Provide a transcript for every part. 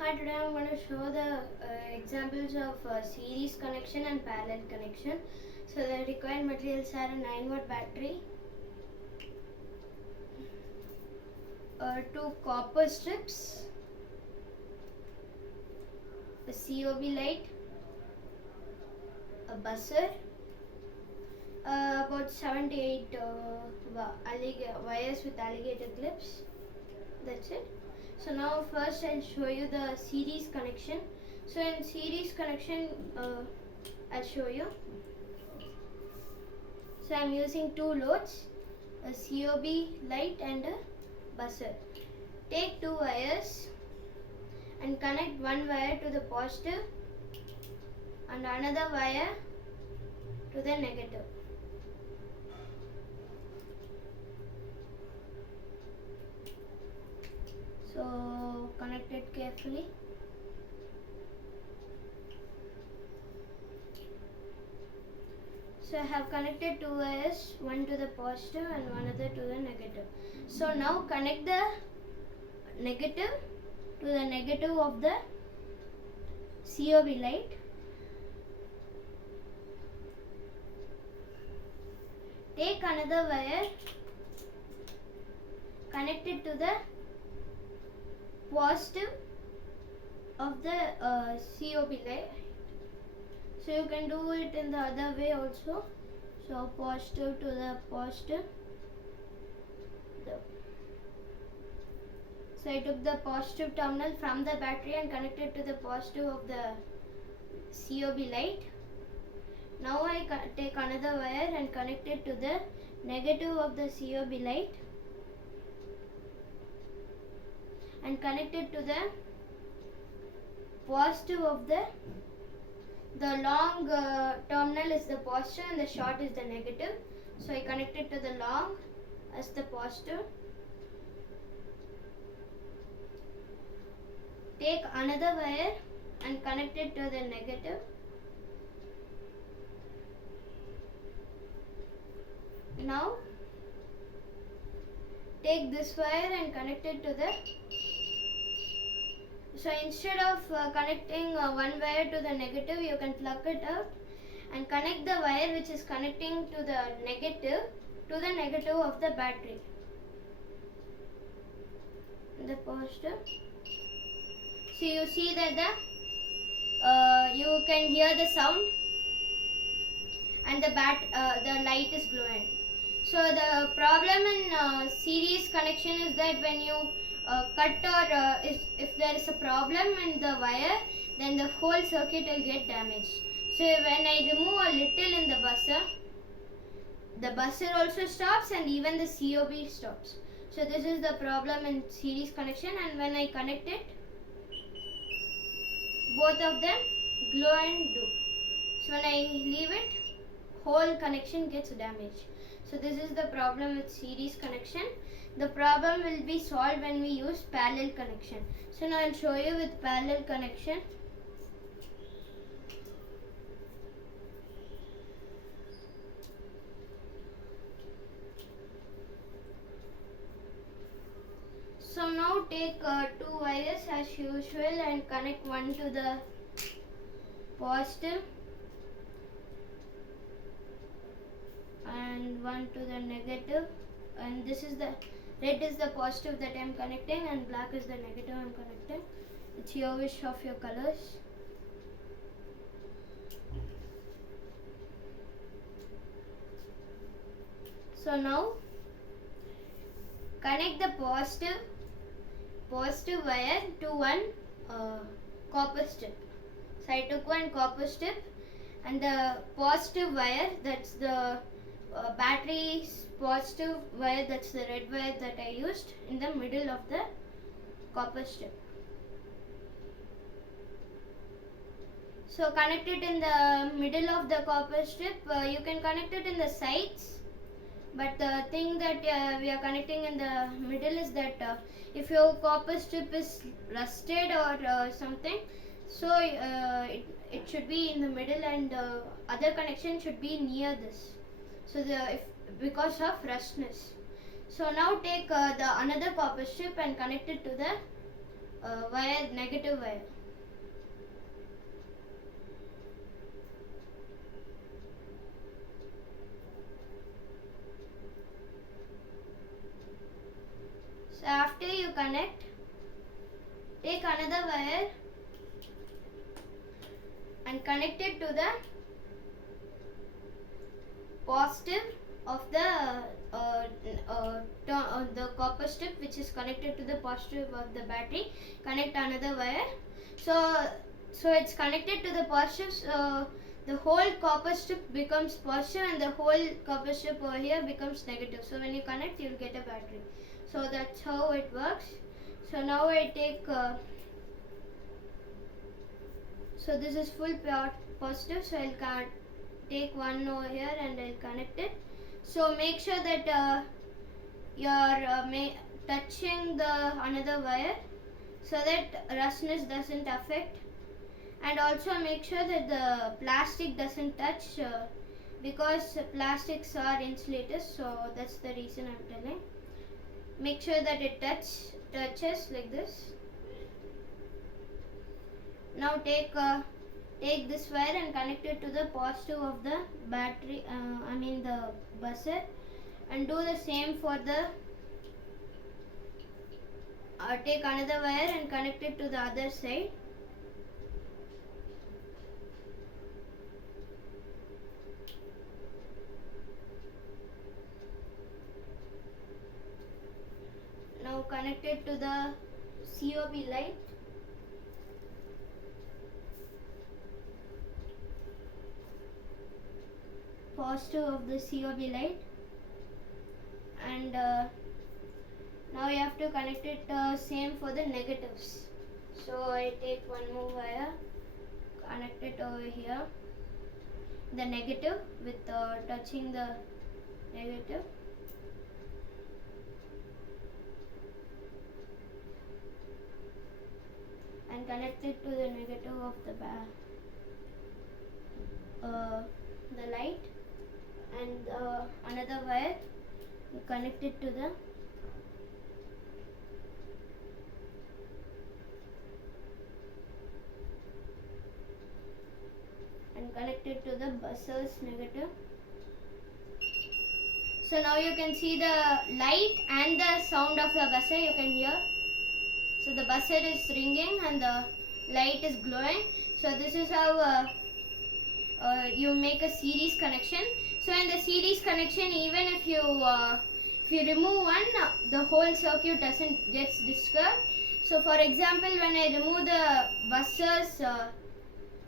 Hi, today I'm going to show the examples of series connection and parallel connection. So the required materials are a 9-watt battery, 2 copper strips, a COB light, a buzzer, about 7 to 8 wires with alligator clips. That's it. So now first I'll show you the series connection. So in series connection, I'll show you. So I'm using 2 loads, a COB light and a buzzer. Take 2 wires and connect one wire to the positive and another wire to the negative. So connect it carefully. So I have connected 2 wires, one to the positive and one other to the negative. So now connect the negative to the negative of the COB light. Take another wire, connect it to the positive of the COB light. So you can do it in the other way also. So positive to the positive. So I took the positive terminal from the battery and connected to the positive of the COB light. Now I take another wire and connect it to the negative of the COB light and connect it to the positive of the long terminal is the positive and the short is the negative. So I connect it to the long as the positive. Take another wire and connect it to the negative. Now take this wire and connect it to the. So instead of connecting one wire to the negative, you can plug it out and connect the wire which is connecting to the negative of the battery. The positive. So you see that you can hear the sound and the light is glowing. So the problem in series connection is that when you cut or if there is a problem in the wire, then the whole circuit will get damaged. So when I remove a little in the buzzer also stops and even the COB stops. So this is the problem in series connection, and when I connect it, both of them glow and do. So when I leave it, whole connection gets damaged. So this is the problem with series connection. The problem will be solved when we use parallel connection. So now I'll show you with parallel connection. So now take 2 wires as usual and connect one to the positive and one to the negative, and this is the red is the positive that I am connecting and black is the negative I am connecting. It's your wish of your colors. So now connect the positive wire to one copper strip. So I took one copper strip and the positive wire, that's the battery's positive wire, that's the red wire that I used, in the middle of the copper strip. So connect it in the middle of the copper strip. You can connect it in the sides, but the thing that we are connecting in the middle is that if your copper strip is rusted or something, so it should be in the middle, and other connection should be near this. So because of rustness. So now take the another copper strip and connect it to the wire, negative wire. So after you connect, take another wire and connect it to the positive of the copper strip, which is connected to the positive of the battery. Connect another wire. So it's connected to the positive. So the whole copper strip becomes positive and the whole copper strip over here becomes negative. So when you connect, you'll get a battery. So that's how it works. So now I take so this is full positive, so I'll take one over here and I'll connect it. So make sure that you're touching the another wire so that roughness doesn't affect, and also make sure that the plastic doesn't touch because plastics are insulators, so that's the reason I'm telling. Make sure that it touches like this. Now take this wire and connect it to the positive of the battery, the buzzer, and do the same for the take another wire and connect it to the other side. Now connect it to the COB light. Positive of the COB light, and now you have to connect it same for the negatives. So I take one more wire, connect it over here, the negative with touching the negative, and connect it to the negative of the light, and another wire, you connect it to the connected to the buzzer's negative. So now you can see the light and the sound of the buzzer you can hear. So the buzzer is ringing and the light is glowing. So this is how you make a series connection. So in the series connection, even if you remove one, the whole circuit doesn't get disturbed. So for example, when I remove the buzzer's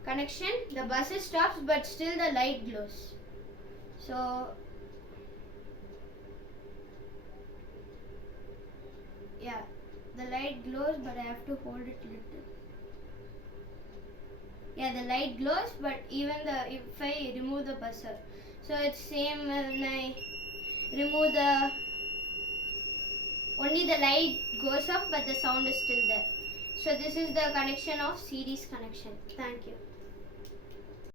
connection, the buzzer stops but still the light glows. So yeah, the light glows, but I have to hold it little. Yeah, the light glows, but even if I remove the buzzer, so it's same when I remove only the light goes up but the sound is still there. So this is the connection of series connection. Thank you.